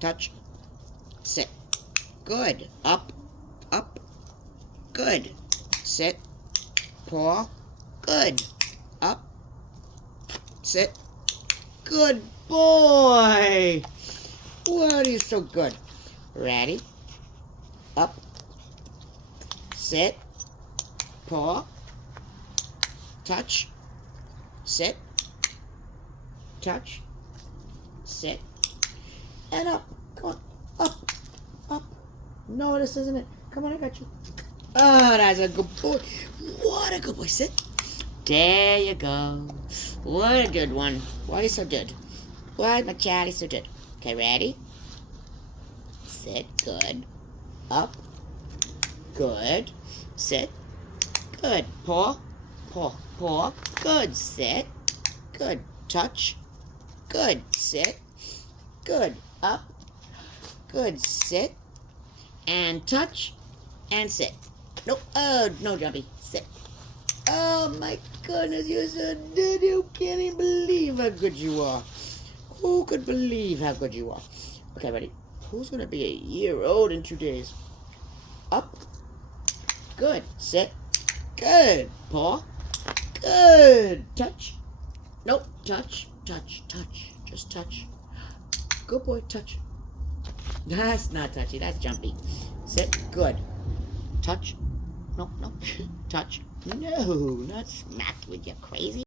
touch, sit. Good. Up, up. Good. Sit. Paw. Good. Up. Sit. Good boy. What are you so good? Ready? Up. Sit. Paw. Touch. Sit. Touch. Sit. And up. Come on. Up. Up. No, this isn't it. Come on, I got you. Oh, that's a good boy. What a good boy. Sit. There you go. What a good one. Why are you so good? Why my Charlie so good? Okay, ready? Sit. Good. Up. Good. Sit. Good. Paw. Paw. Paw. Good. Sit. Good. Touch. Good. Sit. Good. Up. Good. Sit. And touch. And sit. Nope. Oh, no, Jumpy. Sit. Oh, my goodness. You're so good. You can't even believe how good you are. Who could believe how good you are? Okay, ready? Who's going to be a year old in 2 days? Up. Good. Sit. Good. Paw. Good. Touch. Nope. Touch. Touch. Touch. Just touch. Good boy. Touch. That's not touchy. That's Jumpy. Sit. Good. Touch. Nope. Nope. Touch. No. Not smack with you crazy.